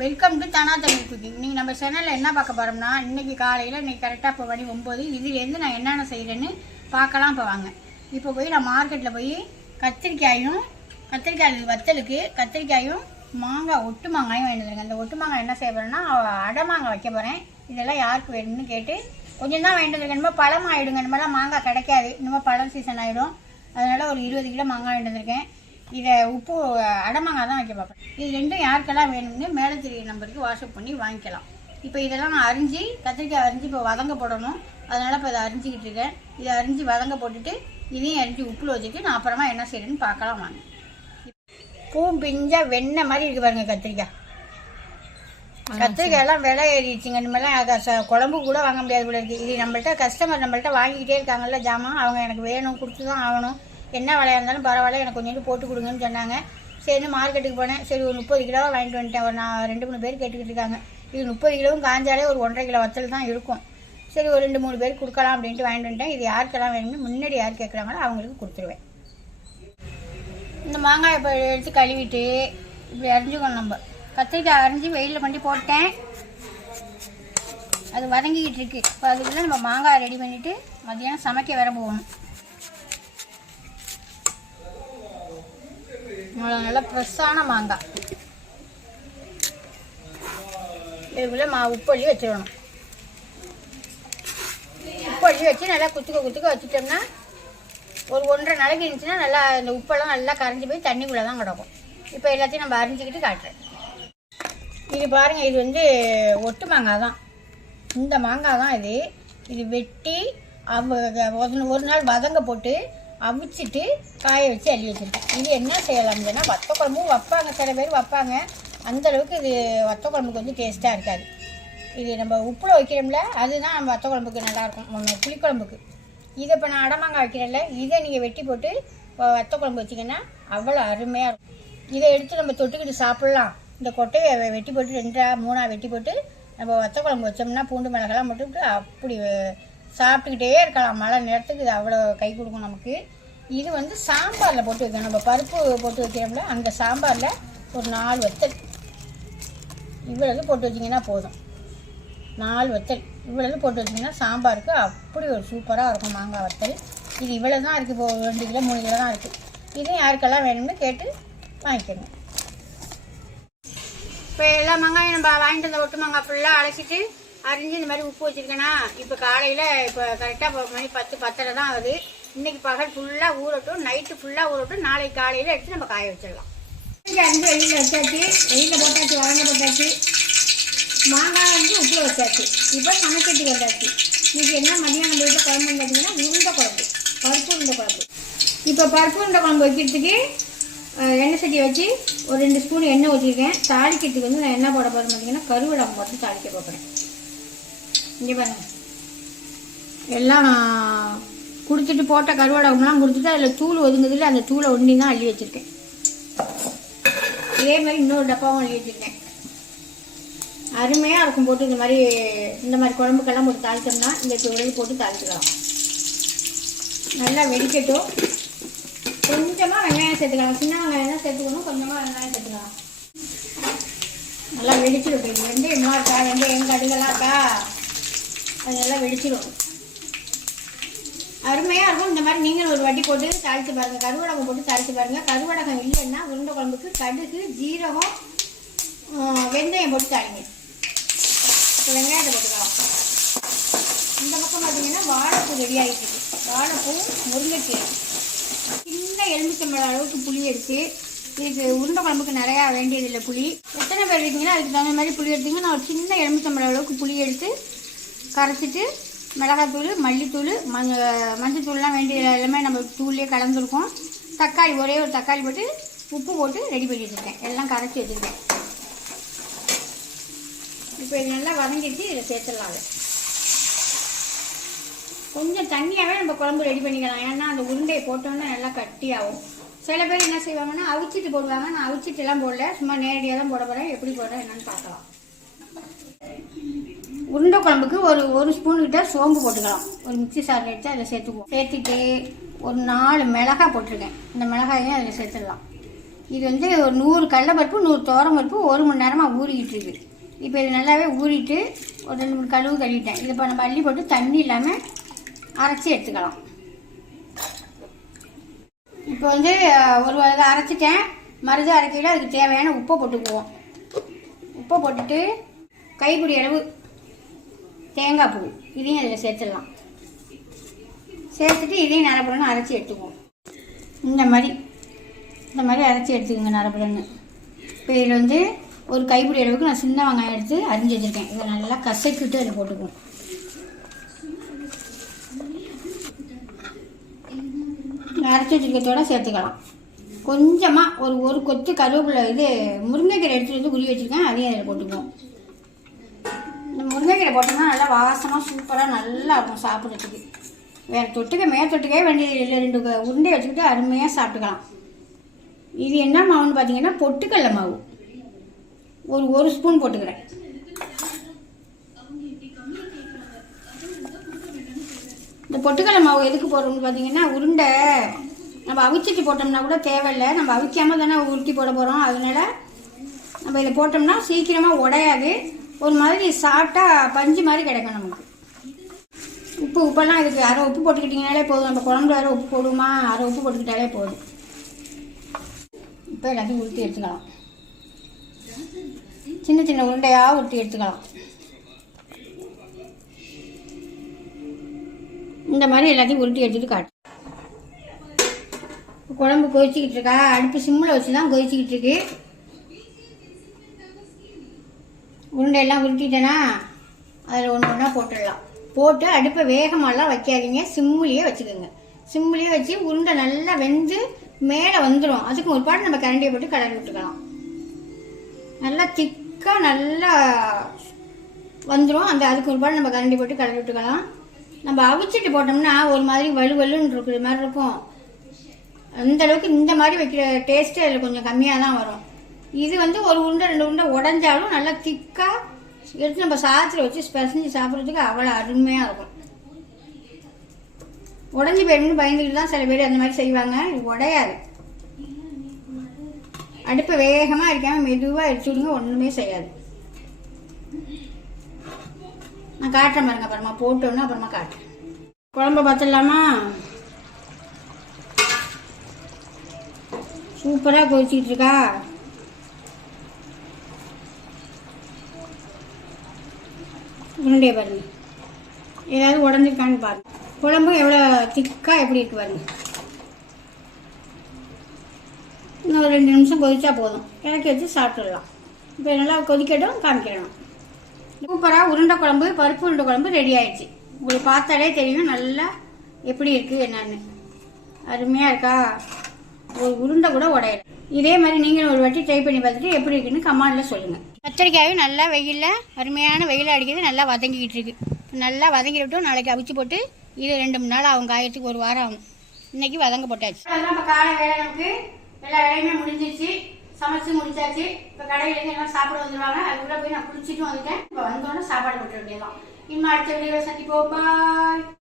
Welcome to Dhana Tamil cooking. நீங்கள் நம்ம சேனலில் என்ன பார்க்க போகிறோம்னா, இன்றைக்கி காலையில் இன்றைக்கி கரெக்டாக இப்போ மணி 9. இதுலேருந்து நான் என்னென்ன செய்கிறேன்னு பார்க்கலாம். இப்போ வாங்க. இப்போ போய் நான் மார்க்கெட்டில் போய் கத்திரிக்காய் வத்தலுக்கு கத்திரிக்காயும் மாங்காய் ஒட்டு மாங்காயும் வாங்கிட்டுருங்க. அந்த ஒட்டு மாங்காய் என்ன செய்ய போகிறேன்னா, அடை மாங்காய் வைக்க போகிறேன். இதெல்லாம் யாருக்கு வேணும்னு கேட்டு கொஞ்சம் தான் வாங்கிட்டு இன்னும் பழம் ஆகிடுங்க. இனிமேலாம் மாங்காய் கிடைக்காது, இன்னும் பழம் சீசன் ஆகிடும். அதனால் ஒரு 20 கிலோ மாங்காய் வாங்கிட்டுருக்கேன். இதை உப்பு அடமாங்காய் தான் வைக்க பார்ப்பேன். இது ரெண்டும் யாருக்கெல்லாம் வேணும்னு மேலே தெரிய நம்பருக்கு வாட்ஸ்அப் பண்ணி வாங்கிக்கலாம். இப்போ இதெல்லாம் நான் கத்திரிக்காய் அரிஞ்சு இப்போ வதங்க போடணும். அதனால் இப்போ இதை அரிஞ்சிக்கிட்டு இருக்கேன். இதை அரிஞ்சு வதங்க போட்டுட்டு இதையும் அரிஞ்சு உப்பில் வச்சுட்டு நான் அப்புறமா என்ன செய்யணுன்னு பார்க்கலாம் வாங்க. பூ பிஞ்சா வெண்ணெய் மாதிரி இருக்குது பாருங்கள் கத்திரிக்காயெல்லாம் விலை ஏறிடுச்சுங்க. இனிமேலாம் அதை குழம்பு கூட வாங்க முடியாது கூட இருக்குது. இது கஸ்டமர் வாங்கிக்கிட்டே இருக்காங்கல்ல ஜாமான், அவங்க எனக்கு வேணும், கொடுத்து தான் ஆகணும். என்ன விலையாக இருந்தாலும் பரவாயில்ல, எனக்கு கொஞ்சம் போட்டு கொடுங்கன்னு சொன்னாங்க. சரி மார்க்கெட்டுக்கு போனேன். சரி ஒரு 30 கிலோவாக வாங்கிட்டு வந்துட்டேன். ஒரு 2-3 பேர் கேட்டுக்கிட்டு இருக்காங்க. இது 30 கிலோவும் காஞ்சாலே ஒரு 1.5 கிலோ வத்தல் தான் இருக்கும். சரி ஒரு 2-3 பேர் கொடுக்கலாம் அப்படின்ட்டு வாங்கிட்டு வந்துட்டேன். இது யாருக்கெல்லாம் வேணும்னு முன்னாடி யார் கேட்குறாங்களோ அவங்களுக்கு கொடுத்துருவேன். இந்த மாங்காய் இப்போ எடுத்து கழுவிட்டு இப்படி அரிஞ்சுக்கணும். நம்ம கத்திரிக்காய் அரிஞ்சு வெயிலில் கொண்டு போட்டேன். அது வதங்கிக்கிட்டு இருக்கு. இப்போ அதுக்குள்ளே நம்ம மாங்காய் ரெடி பண்ணிவிட்டு மதியானம் சமைக்க வேற போகணும். நல்லா ஃப்ரெஷ்ஷான மாங்காய் இதுக்குள்ளே உப்பள்ளி வச்சிடணும். உப்பள்ளி வச்சு நல்லா குத்துக்க வச்சுட்டோம்னா ஒரு 1.5 நாளைக்கு இருந்துச்சுன்னா நல்லா இந்த உப்பெல்லாம் நல்லா கரைஞ்சி போய் தண்ணிக்குள்ளே தான் கிடக்கும். இப்போ எல்லாத்தையும் நம்ம அரிஞ்சிக்கிட்டு காட்டுறேன். இது பாருங்கள், இது ஒட்டு மாங்காய் தான். இந்த மாங்காய் தான் இது வெட்டி ஒரு நாள் வதங்க போட்டு அவிச்சிட்டு காய வச்சு அள்ளி வச்சுருக்கேன். இது என்ன செய்யலாம்னா, வத்த குழம்பும் வைப்பாங்க, சில பேர் வைப்பாங்க. அந்தளவுக்கு இது வத்த குழம்புக்கு டேஸ்ட்டாக இருக்காது. இது நம்ம உப்பில் வைக்கிறோம்ல, அதுதான் நம்ம வத்த குழம்புக்கு நல்லாயிருக்கும், புளிக்குழம்புக்கு. இதை இப்போ நான் அடமாங்காய் வைக்கிறேன்ல, இதை நீங்கள் வெட்டி போட்டு வத்த குழம்பு வச்சிங்கன்னா அவ்வளோ அருமையாக இருக்கும். இதை எடுத்து நம்ம தொட்டுக்கிட்டு சாப்பிட்லாம். இந்த கொட்டையை வெட்டி போட்டு 2-3 வெட்டி போட்டு நம்ம வத்த குழம்பு வச்சோம்னா பூண்டு மிளகெல்லாம் போட்டுவிட்டு அப்படி சாப்பிட்டுக்கிட்டே இருக்கலாம். மழை நேரத்துக்கு இது அவ்வளோ கை கொடுக்கும் நமக்கு. இது சாம்பாரில் போட்டு வைக்கணும். நம்ம பருப்பு போட்டு வைக்கிறோம்ல, அந்த சாம்பாரில் ஒரு 4 வத்தல் இவ்வளவு போட்டு வச்சிங்கன்னா போதும். 4 வத்தல் இவ்வளவு போட்டு வச்சிங்கன்னா சாம்பாருக்கு அப்படி ஒரு சூப்பராக இருக்கும் மாங்காய் வத்தல். இது இவ்வளோ தான் இருக்குது. இப்போ 2 கிலோ 3 கிலோ தான் இருக்குது. இதுவும் யாருக்கெல்லாம் வேணும்னு கேட்டு வாங்கிக்கணும். இப்போ எல்லா மாங்காயும் நம்ம வாங்கிட்டு வந்த ஒட்டு மாங்காய் ஃபுல்லாக அழைச்சிட்டு அரிஞ்சு இந்த மாதிரி உப்பு வச்சுருக்கேன்னா, இப்போ காலையில் இப்போ கரெக்டாக மணி 10-10:30 தான் ஆகுது. இன்றைக்கி பகல் ஃபுல்லாக ஊறட்டும், நைட்டு ஃபுல்லாக ஊறட்டும். நாளைக்கு காலையில் எடுத்து நம்ம காய வச்சிடலாம். அரிஞ்சு வெயிலில் வச்சாச்சு, வெயிலில் போட்டாச்சு, வதங்க போட்டாச்சு. மாங்காய் உப்பில் வச்சாச்சு. இப்போ சமைக்கிறதுக்கு வந்தாச்சு. இன்றைக்கி என்ன மதியானம் வீட்டில் குழம்புன்னு பார்த்தீங்கன்னா உருண்டை குழம்பு, பருப்பு உருண்டை குழம்பு. இப்போ பருப்பு உருண்டை குழம்பு வைக்கிறதுக்கு எண்ணெய் சட்டியை வச்சு ஒரு 2 ஸ்பூன் எண்ணெய் ஊற்றிருக்கேன். தாளிக்கிறதுக்கு நான் என்ன போட போகிறேன்னு பார்த்தீங்கன்னா கருவேப்பிலை போட்டு தாளிக்க போகிறேன். இங்கே பாருங்கள், எல்லாம் கொடுத்துட்டு போட்ட கருவடகம்லாம் கொடுத்துட்டு அதில் தூள் ஒதுங்குதில்ல, அந்த தூளை ஒண்டி தான் அள்ளி வச்சுருக்கேன். இதே மாதிரி இன்னொரு டப்பாவும் அள்ளி வச்சுருக்கேன். அருமையாக இருக்கும் போட்டு இந்த மாதிரி குழம்புக்கெல்லாம் போட்டு தாளித்தோம்னா இந்த தூள் போட்டு தாளிச்சுக்கலாம். நல்லா வெடிக்கட்டும். கொஞ்சமாக வெங்காயம் சேர்த்துக்கலாம். சின்ன வெங்காயம் தான் சேர்த்துக்கணும். கொஞ்சமாக வெங்காயம் சேர்த்துக்கலாம். நல்லா வெடிச்சிடும். வெந்தயமாக இருக்கா, வெந்தயம் கடுகெல்லாம் இருக்கா, அது நல்லா வெடிச்சிடும். அருமையாக இருக்கும். இந்த மாதிரி நீங்களும் ஒரு வாட்டி போட்டு தாளித்து பாருங்கள். கருவடகம் போட்டு தாளித்து பாருங்கள். கருவடகம் இல்லைன்னா உருண்டை குழம்புக்கு கடுகு, ஜீரகம், வெந்தயம் போட்டு தாளிங்க. இப்போ வெங்காயத்தை போட்டுக்கலாம். இந்த பக்கம் பார்த்தீங்கன்னா வாழைப்பூ ரெடி ஆகிட்டு இருக்கு. வாழைப்பூ, முருங்கைக்கீரை, சின்ன எலுமிச்சம்பழம் அளவுக்கு புளி எடுத்து, இதுக்கு உருண்டை குழம்புக்கு நிறையா வேண்டியதில்லை புளி. எத்தனை பேர் இருக்கீங்களோ அதுக்கு தகுந்த மாதிரி புளி எடுத்தீங்கன்னா நான் ஒரு சின்ன எலுமிச்சம்பழம் அளவுக்கு புளி எடுத்து கரைச்சிட்டு மிளகாத்தூள், மல்லித்தூள், மஞ்சத்தூள்லாம் வேண்டிய எல்லாமே நம்ம தூள்லேயே கலந்துருக்கோம். தக்காளி, ஒரே ஒரு தக்காளி போட்டு உப்பு போட்டு ரெடி பண்ணி வச்சுருக்கேன். எல்லாம் கரைச்சி வச்சுருக்கேன். இப்போ இது நல்லா வதங்கிடுச்சு. இதை சேர்த்துடலாம். கொஞ்சம் தண்ணியாகவே நம்ம குழம்பு ரெடி பண்ணிக்கலாம். ஏன்னா அந்த உருண்டையை போட்டோன்னா நல்லா கட்டியாகும். சில பேர் என்ன செய்வாங்கன்னா அவிச்சிட்டு போடுவாங்க. நான் அவிச்சிட்டுலாம் போடல, சும்மா நேரடியாக தான் போட போகிறேன். எப்படி போடுறேன் என்னன்னு பார்க்கலாம். உருண்டை குழம்புக்கு ஒரு ஸ்பூன் கிட்ட சோம்பு போட்டுக்கலாம். ஒரு மிக்சி சாரில் எடுத்து அதில் சேர்த்துக்குவோம். சேர்த்துட்டு ஒரு 4 மிளகாய் போட்டிருக்கேன். இந்த மிளகாயையும் அதில் சேர்த்துடலாம். இது வந்து ஒரு 100 கடலைப்பருப்பு 100 துவரம்பருப்பு 1 மணி நேரமாக ஊறிக்கிட்டு இருக்குது. இப்போ இது நல்லாவே ஊறிட்டு ஒரு 2 3 கழுவு கழுவிட்டேன். இதை இப்போ நம்ம அள்ளி போட்டு தண்ணி இல்லாமல் அரைச்சி எடுத்துக்கலாம். இப்போ வந்து ஒரு இதை அரைச்சிட்டேன். மருது அரைக்கையில் அதுக்கு தேவையான உப்பை போட்டுக்குவோம். உப்பை போட்டுட்டு கைப்பிடி அளவு தேங்காய் பூ இதையும் அதில் சேர்த்துடலாம். சேர்த்துட்டு இதையும் நரப்புலன்னு அரைச்சி எடுத்துக்குவோம். இந்த மாதிரி அரைச்சி எடுத்துக்கோங்க நரப்புலன்னு. இப்போ இதில் வந்து ஒரு கைப்பிடி அளவுக்கு நான் சின்ன வெங்காயம் எடுத்து அரிஞ்சு வச்சுருக்கேன். இதை நல்லா கசக்கிட்டு அதில் போட்டுக்குவோம். அரைச்சி வச்சுருக்கத்தோடு சேர்த்துக்கலாம். கொஞ்சமாக ஒரு கொத்து கருவேப்பிலை இது முருங்கைக்கீரை எடுத்துகிட்டு வந்து உருவி வச்சுருக்கேன். அதையும் அதில் போட்டுக்குவோம். இந்த முருங்கைக்கீரை போட்டோம்னா நல்லா வாசமாக சூப்பராக நல்லா இருக்கும் சாப்பிட்றதுக்கு. வேறு தொட்டுக்கவே வேண்டியது இல்லை. 2 உருண்டையை வச்சுக்கிட்டு அருமையாக சாப்பிட்டுக்கலாம். இது என்ன மாவுன்னு பார்த்தீங்கன்னா பொட்டுக்கடலை மாவு ஒரு ஸ்பூன் போட்டுக்கிறேன். இந்த பொட்டுக்கடலை மாவு எதுக்கு போடுறோம்னு பார்த்தீங்கன்னா உருண்டை நம்ம அவிச்சிட்டு போட்டோம்னா கூட தேவையில்லை. நம்ம அவிக்காமல் தானே உருட்டி போட போகிறோம். அதனால நம்ம இதை போட்டோம்னா சீக்கிரமாக உடையாது. ஒரு மாதிரி சாப்பிட்டா பஞ்சு மாதிரி கிடைக்கும் நமக்கு. உப்பெல்லாம் இதுக்கு அரை உப்பு போட்டுக்கிட்டிங்கனாலே போதும். நம்ம குழம்புல வேறு உப்பு போடுமா, அரை உப்பு போட்டுக்கிட்டாலே போதும். இப்போ எல்லாத்தையும் உருட்டி எடுத்துக்கலாம். சின்ன சின்ன உருண்டையாக உருட்டி எடுத்துக்கலாம். இந்த மாதிரி எல்லாத்தையும் உருட்டி எடுத்துகிட்டு காட்டு. குழம்பு கொதிச்சிக்கிட்டு இருக்கா. அடுப்பு சிம்மில் வச்சு தான் கொதிச்சிக்கிட்டு இருக்கு. உருண்டையெல்லாம் உருட்டிட்டேன்னா அதில் ஒன்று ஒன்றா போட்டுடலாம். போட்டு அடுப்பை வேகமாலாம் வைக்காதீங்க, சிம்மிலேயே வச்சுக்கோங்க. சிம்மிலேயே வச்சு உருண்டை நல்லா வெந்து மேலே வந்துடும். அதுக்கு ஒரு பாட்டு நம்ம கரண்டியை போட்டு கலரி விட்டுக்கலாம். நல்லா திக்காக நல்லா வந்துடும். அதுக்கு ஒரு பாட்டு நம்ம கரண்டி போட்டு கலரி விட்டுக்கலாம். நம்ம அவிச்சிட்டு போட்டோம்னா ஒரு மாதிரி வலுவலுன்னு இருக்கிற மாதிரி இருக்கும். அந்தளவுக்கு இந்த மாதிரி வைக்கிற டேஸ்ட்டு அதில் கொஞ்சம் கம்மியாக தான் வரும். இது வந்து ஒரு உருண்டை 2 உருண்டை உடஞ்சாலும் நல்லா திக்காக எடுத்து நம்ம சாதத்தில் வச்சு பிசைஞ்சு சாப்பிட்றதுக்கு அவ்வளோ அருமையாக இருக்கும். உடஞ்சி போயிடும்னு பயந்துக்கிட்டு தான் சில பேர் அந்த மாதிரி செய்வாங்க. இது உடையாது. அடுப்பை வேகமாக இருக்காமல் மெதுவாக எடுத்து விடுங்க, ஒன்றுமே செய்யாது. நான் காட்டுறேன் பாருங்க. அப்புறமா போட்டோன்னா அப்புறமா காட்டுறேன். குழம்பு பார்த்துடலாமா? சூப்பராக கொதிச்சிக்கிட்டு இருக்கா. உருண்டையை பாருங்க, ஏதாவது உடஞ்சிருக்கான்னு பாருங்க. குழம்பு எவ்வளோ திக்காக எப்படி இருக்கு பாருங்க. இன்னும் ஒரு 2 நிமிஷம் கொதிச்சா போதும். இறக்கி வச்சு சாப்பிட்டுடலாம். இப்போ நல்லா கொதிக்கட்டும், காமிக்கிடணும். சூப்பராக உருண்டை குழம்பு, பருப்பு உருண்டை குழம்பு ரெடி ஆயிடுச்சு. உங்களுக்கு பார்த்தாலே தெரியும் நல்லா எப்படி இருக்குது என்னன்னு. அருமையாக இருக்கா. ஒரு உருண்டை கூட உடையல. இதே மாதிரி நீங்களும் ஒரு வாட்டி ட்ரை பண்ணி பார்த்துட்டு எப்படி இருக்குன்னு கமெண்ட்ல சொல்லுங்கள். கத்திரிக்காயும் நல்லா வெயிலில் அருமையான வெயில் அடிக்கிறது நல்லா வதங்கிக்கிட்டு இருக்கு. நல்லா வதங்கிவிட்டோம். நாளைக்கு அவிச்சு போட்டு இது 2 3 நாள் ஆகும். காயத்துக்கு 1 வாரம் ஆகும். இன்னைக்கு வதங்க போட்டாச்சு. இப்போ காலை வேலை நமக்கு எல்லா வேலையுமே முடிஞ்சிருச்சு. சமைச்சு முடிச்சாச்சு. இப்போ கடையிலேருந்து எல்லாம் சாப்பிட வந்துடுவாங்க. அதுக்குள்ளே போய் நான் குளிச்சுட்டு வந்துட்டேன். இப்போ வந்தோடனே சாப்பாடு போட்டு வேண்டியதான். இன்னும் அடுத்த வீடியோவில் சந்திப்போம். பாய்.